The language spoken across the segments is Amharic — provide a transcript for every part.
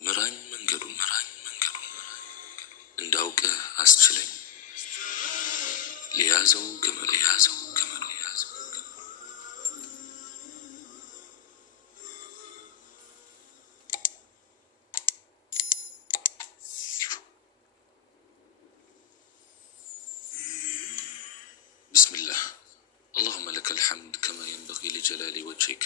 ምራኝ መንገዱን እንዳውቅህ አስችለኝ ሊያዘው ገመዱ بسم الله اللهم لك الحمد كما ينبغي لجلال وجهك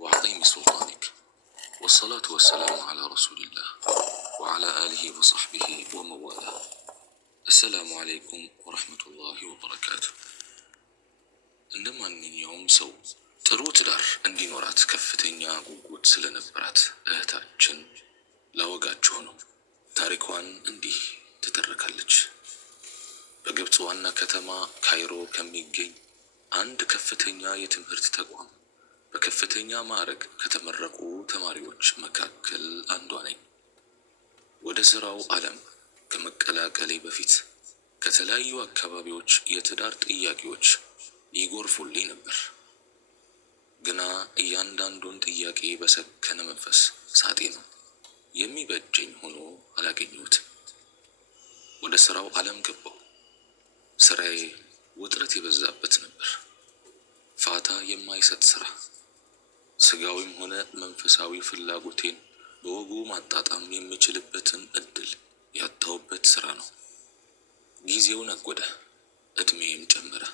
وعظيم سلطانك والصلاة والسلام على رسول الله وعلى آله وصحبه وموالاه السلام عليكم ورحمة الله وبركاته እንደማንኛውም ሰው ጥሩ ትዳር እንዲኖራት ከፍተኛ ጉጉት ስለነበራት እህታችን ላወጋችሁ ነው። ታሪኳን እንዲህ ትተርካለች። በግብጽ ዋና ከተማ ካይሮ ከሚገኝ አንድ ከፍተኛ የትምህርት ተቋም በከፍተኛ ማዕረግ ከተመረቁ ተማሪዎች መካከል አንዷ ነኝ። ወደ ስራው ዓለም ከመቀላቀሌ በፊት ከተለያዩ አካባቢዎች የትዳር ጥያቄዎች ይጎርፉልኝ ነበር። ግና እያንዳንዱን ጥያቄ በሰከነ መንፈስ ሳጤነው የሚበጀኝ ሆኖ አላገኘሁትም። ወደ ስራው ዓለም ገባሁ። ስራዬ ውጥረት የበዛበት ነበር። ፋታ የማይሰጥ ስራ፣ ስጋዊም ሆነ መንፈሳዊ ፍላጎቴን በወጉ ማጣጣም የምችልበትን እድል ያጣሁበት ስራ ነው። ጊዜው ነጎደ፣ እድሜም ጨመረ።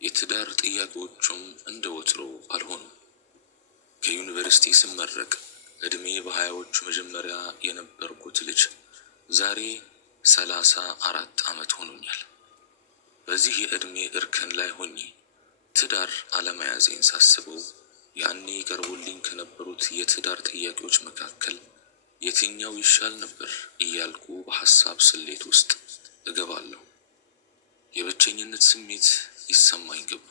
የትዳር ጥያቄዎቹም እንደ ወትሮ አልሆኑም። ከዩኒቨርሲቲ ስመረቅ እድሜ በሃያዎቹ መጀመሪያ የነበርኩት ልጅ ዛሬ 34 ዓመት ሆኖኛል። በዚህ የእድሜ እርከን ላይ ሆኜ ትዳር አለመያዜን ሳስበው ያኔ ቀርቦልኝ ከነበሩት የትዳር ጥያቄዎች መካከል የትኛው ይሻል ነበር እያልኩ በሐሳብ ስሌት ውስጥ እገባለሁ። የብቸኝነት ስሜት ይሰማኝ ገባ።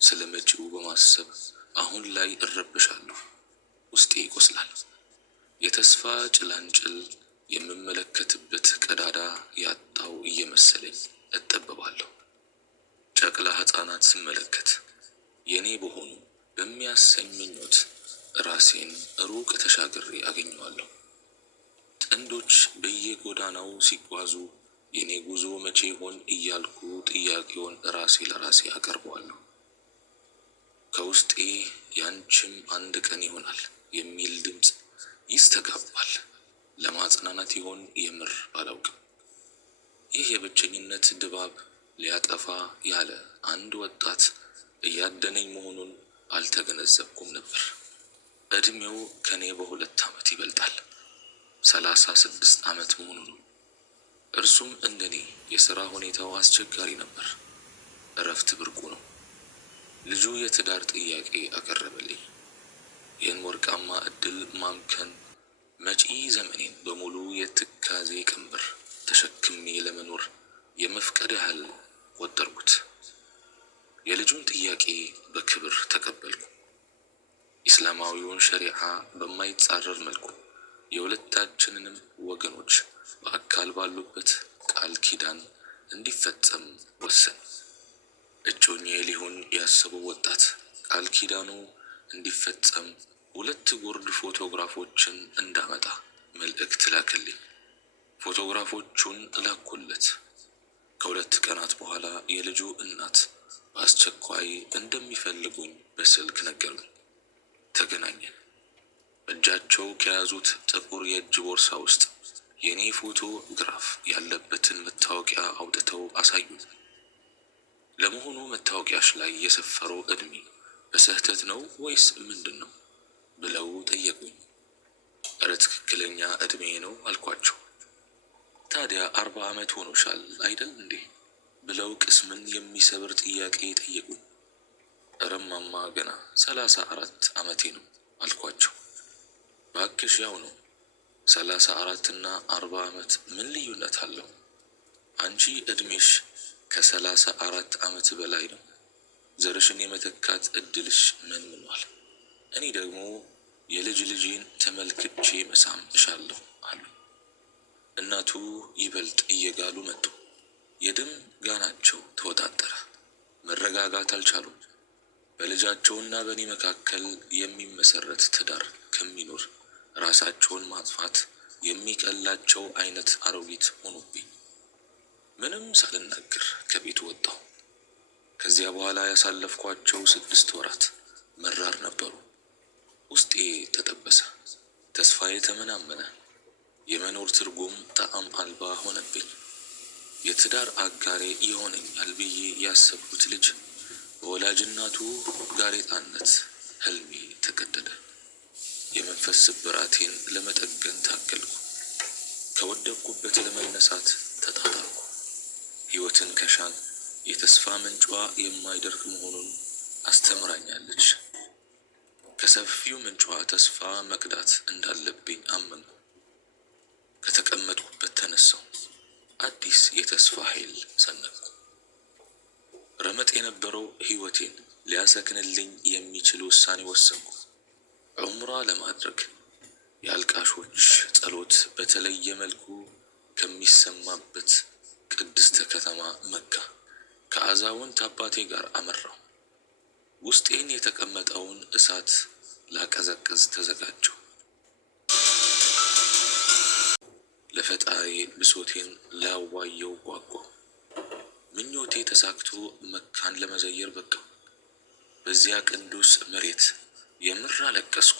ስለ መጪው በማሰብ አሁን ላይ እረብሻለሁ። ውስጤ ይቆስላል። የተስፋ ጭላንጭል የምመለከትበት ቀዳዳ ያጣው እየመሰለኝ እጠበባለሁ። ጨቅላ ሕፃናት ስመለከት የኔ በሆኑ በሚያሰኝ ምኞት ራሴን ሩቅ ተሻግሬ አገኘዋለሁ። ጥንዶች በየጎዳናው ሲጓዙ የኔ ጉዞ መቼ ይሆን እያልኩ ጥያቄውን ራሴ ለራሴ አቀርበዋለሁ። ከውስጤ ያንቺም አንድ ቀን ይሆናል የሚል ድምፅ ይስተጋባል። ለማጽናናት ይሆን የምር አላውቅም። ይህ የብቸኝነት ድባብ ሊያጠፋ ያለ አንድ ወጣት እያደነኝ መሆኑን አልተገነዘብኩም ነበር። እድሜው ከኔ በ2 ዓመት ይበልጣል። 36 ዓመት መሆኑ ነው። እርሱም እንደኔ የሥራ ሁኔታው አስቸጋሪ ነበር። እረፍት ብርቁ ነው። ልጁ የትዳር ጥያቄ አቀረበልኝ። ይህን ወርቃማ እድል ማምከን መጪ ዘመኔን በሙሉ የትካዜ ቀንበር ተሸክሜ ለመኖር የመፍቀድ ያህል ቆጠርኩት። የልጁን ጥያቄ በክብር ተቀበልኩ። ኢስላማዊውን ሸሪዓ በማይጻረር መልኩ የሁለታችንንም ወገኖች በአካል ባሉበት ቃል ኪዳን እንዲፈጸም ወሰን። እጮኛዬ ሊሆን ያሰበው ወጣት ቃል ኪዳኑ እንዲፈጸም 2 ጉርድ ፎቶግራፎችን እንዳመጣ መልእክት ላከልኝ። ፎቶግራፎቹን ላኩለት። ከ2 ቀናት በኋላ የልጁ እናት በአስቸኳይ እንደሚፈልጉኝ በስልክ ነገሩኝ። ተገናኘን። እጃቸው ከያዙት ጥቁር የእጅ ቦርሳ ውስጥ የኔ ፎቶግራፍ ያለበትን መታወቂያ አውጥተው አሳዩኝ። ለመሆኑ መታወቂያሽ ላይ የሰፈረው እድሜ በስህተት ነው ወይስ ምንድነው ብለው ጠየቁኝ። እረ ትክክለኛ እድሜ ነው አልኳቸው። ታዲያ 40 ዓመት ሆኖሻል አይደል እንዴ ብለው ቅስምን የሚሰብር ጥያቄ ጠየቁኝ። እረ እማማ ገና 34 ዓመቴ ነው አልኳቸው። ባክሽ ያው ነው 34 እና 40 ዓመት ምን ልዩነት አለው? አንቺ እድሜሽ ከ34 ዓመት በላይ ነው። ዘርሽን የመተካት እድልሽ መንምኗል። እኔ ደግሞ የልጅ ልጄን ተመልክቼ መሳም እሻለሁ አሉ። እናቱ ይበልጥ እየጋሉ መጡ። የደም ጋናቸው ተወጣጠረ። መረጋጋት አልቻሉም። በልጃቸውና በእኔ መካከል የሚመሰረት ትዳር ከሚኖር ራሳቸውን ማጥፋት የሚቀላቸው አይነት አሮጊት ሆኑብኝ። ምንም ሳልናገር ከቤት ወጣሁ። ከዚያ በኋላ ያሳለፍኳቸው 6 ወራት መራር ነበሩ። ውስጤ ተጠበሰ፣ ተስፋዬ ተመናመነ፣ የመኖር ትርጉም ጣዕም አልባ ሆነብኝ። የትዳር አጋሬ ይሆነኛል ብዬ ያሰብኩት ልጅ በወላጅናቱ ጋሬጣነት ህልሜ ተቀደደ። የመንፈስ ስብራቴን ለመጠገን ታገልኩ። ከወደቅኩበት ለመነሳት ተጣጣርኩ። ሕይወትን ከሻን የተስፋ ምንጯ የማይደርቅ መሆኑን አስተምራኛለች። ከሰፊው ምንጯ ተስፋ መቅዳት እንዳለብኝ አመንኩ። ከተቀመጥኩበት ተነሳው። አዲስ የተስፋ ኃይል ሰነቅኩ። ረመጥ የነበረው ሕይወቴን ሊያሰክንልኝ የሚችል ውሳኔ ወሰንኩ። ዑምራ ለማድረግ የአልቃሾች ጸሎት በተለየ መልኩ ከሚሰማበት ቅድስተ ከተማ መካ ከአዛውንት አባቴ ጋር አመራው። ውስጤን የተቀመጠውን እሳት ላቀዘቅዝ ተዘጋጀው። ለፈጣሪ ብሶቴን ላዋየው ጓጓው። ምኞቴ ተሳክቶ መካን ለመዘየር በቃው። በዚያ ቅዱስ መሬት የምር አለቀስኩ።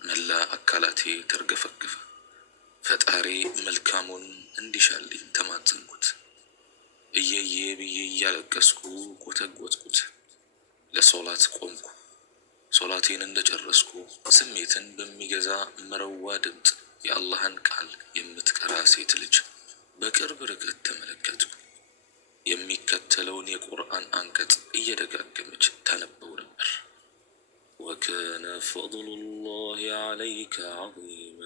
መላ አካላቴ ተርገፈገፈ። ፈጣሪ መልካሙን እንዲሻልኝ ተማጸንኩት። እየዬ ብዬ እያለቀስኩ ቆተጎትኩት። ለሶላት ቆምኩ። ሶላቴን እንደጨረስኩ ስሜትን በሚገዛ መረዋ ድምፅ የአላህን ቃል የምትቀራ ሴት ልጅ በቅርብ ርቀት ተመለከትኩ። የሚከተለውን የቁርአን አንቀጽ እየደጋገመች ታነበው ነበር። ወከነ ፈድሉላሂ ዐለይከ ዐዚማ።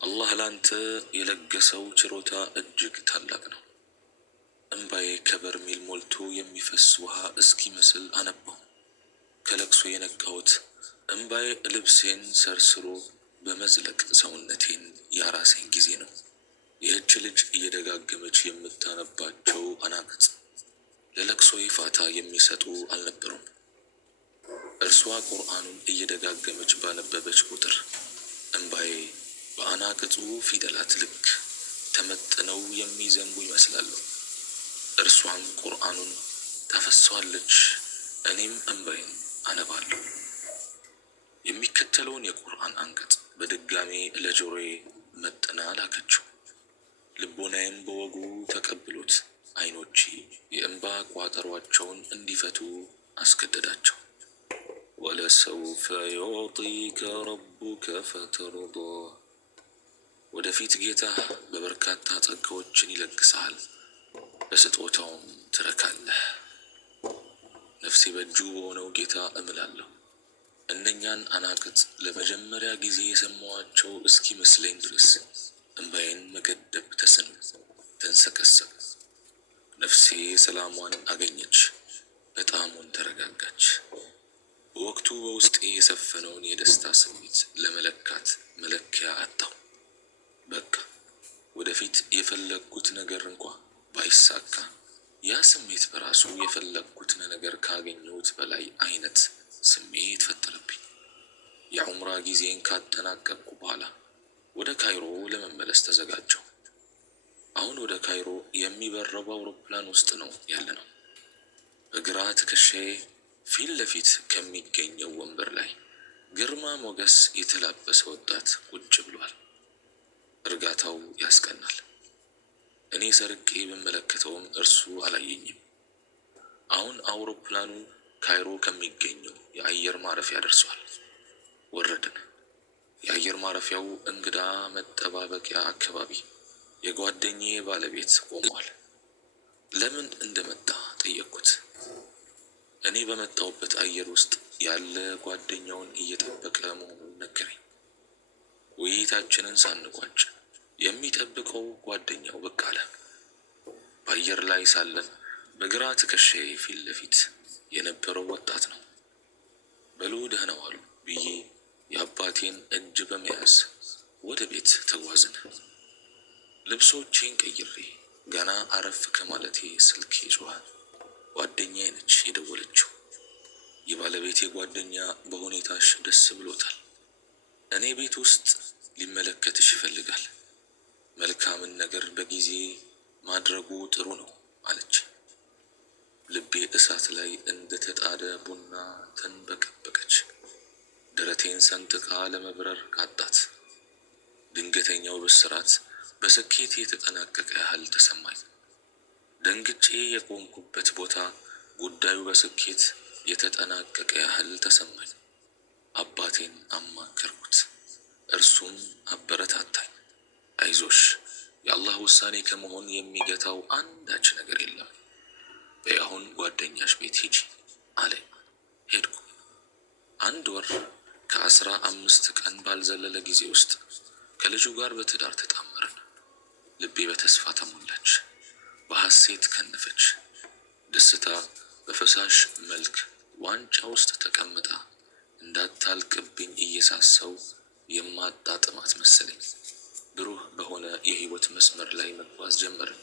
አላህ ላንተ የለገሰው ችሮታ እጅግ ታላቅ ነው። እንባዬ ከበርሜል ሞልቶ የሚፈስ ውሃ እስኪመስል አነባው። ከለቅሶ የነቃሁት እንባዬ ልብሴን ሰርስሮ በመዝለቅ ሰውነቴን ያራሰኝ ጊዜ ነው። ይህች ልጅ እየደጋገመች የምታነባቸው አናቅጽ ለለቅሶ ፋታ የሚሰጡ አልነበሩም። እርሷ ቁርአኑን እየደጋገመች ባነበበች ቁጥር እንባዬ በአናቅጹ ፊደላት ልክ ተመጥነው የሚዘንቡ ይመስላሉ። እርሷም ቁርአኑን ታፈሰዋለች፣ እኔም እንባዬን አነባለሁ። የሚከተለውን የቁርአን አንቀጽ በድጋሜ ለጆሮዬ መጥና ላከችው። ልቦናዬም በወጉ ተቀብሎት አይኖቼ የእንባ ቋጠሯቸውን እንዲፈቱ አስገደዳቸው። ወለሰውፈ ዩዕጢከ ረቡከ ፈተርዳ። ወደፊት ጌታህ በበርካታ ጸጋዎችን ይለግስሃል፣ በስጦታውም ትረካለህ። ነፍሴ በእጁ በሆነው ጌታ እምላለሁ። እነኛን አናቅጽ ለመጀመሪያ ጊዜ የሰማኋቸው እስኪመስለኝ ድረስ እንባዬን መገደብ ተንሰቀሰቅ። ነፍሴ ሰላሟን አገኘች፣ በጣሙን ተረጋጋች። በወቅቱ በውስጤ የሰፈነውን የደስታ ስሜት ለመለካት መለኪያ አጣሁ። በቃ ወደፊት የፈለግኩት ነገር እንኳ ባይሳካ ያ ስሜት በራሱ የፈለግኩትን ነገር ካገኘሁት በላይ አይነት ስሜት ፈጠረብኝ። የዑምራ ጊዜን ካጠናቀቅኩ በኋላ ወደ ካይሮ ለመመለስ ተዘጋጀሁ። አሁን ወደ ካይሮ የሚበረው አውሮፕላን ውስጥ ነው ያለነው። በግራ ትከሻዬ ፊት ለፊት ከሚገኘው ወንበር ላይ ግርማ ሞገስ የተላበሰ ወጣት ቁጭ ብሏል። እርጋታው ያስቀናል። እኔ ሰርቄ ብመለከተውም እርሱ አላየኝም። አሁን አውሮፕላኑ ካይሮ ከሚገኘው የአየር ማረፊያ ደርሷል። ወረድን። የአየር ማረፊያው እንግዳ መጠባበቂያ አካባቢ የጓደኛዬ ባለቤት ቆሟል። ለምን እንደመጣ ጠየቅኩት። እኔ በመጣሁበት አየር ውስጥ ያለ ጓደኛውን እየጠበቀ መሆኑን ነገረኝ። ውይይታችንን ሳንቋጭ የሚጠብቀው ጓደኛው ብቅ አለ። በአየር ላይ ሳለን በግራ ትከሻዬ ፊት ለፊት የነበረው ወጣት ነው። በሉ ደህና ዋሉ ብዬ የአባቴን እጅ በመያዝ ወደ ቤት ተጓዝን። ልብሶቼን ቀይሬ ገና አረፍ ከማለቴ ስልኬ ጮኸ። ጓደኛዬ ነች የደወለችው። የባለቤቴ ጓደኛ በሁኔታሽ ደስ ብሎታል። እኔ ቤት ውስጥ ሊመለከትሽ ይፈልጋል። መልካምን ነገር በጊዜ ማድረጉ ጥሩ ነው አለች። ልቤ እሳት ላይ እንደተጣደ ቡና ተንበቀበቀች። ደረቴን ሰንጥቃ ለመብረር ቃጣት። ድንገተኛው ብስራት በስኬት የተጠናቀቀ ያህል ተሰማኝ። ደንግጬ የቆምኩበት ቦታ ጉዳዩ በስኬት የተጠናቀቀ ያህል ተሰማኝ። አባቴን አማከርኩት። እርሱም አበረታታኝ። አይዞሽ፣ የአላህ ውሳኔ ከመሆን የሚገታው አንዳች ነገር የለም። በያሁን ጓደኛሽ ቤት ሂጂ አለኝ። ሄድኩ። 1 ወር ከ15 ቀን ባልዘለለ ጊዜ ውስጥ ከልጁ ጋር በትዳር ተጣመርን። ልቤ በተስፋ ተሞላች፣ በሐሴት ከነፈች። ደስታ በፈሳሽ መልክ ዋንጫ ውስጥ ተቀምጣ እንዳታልቅብኝ እየሳሰው የማጣጥማት መሰለኝ። ብሩህ በሆነ የህይወት መስመር ላይ መጓዝ ጀመርን።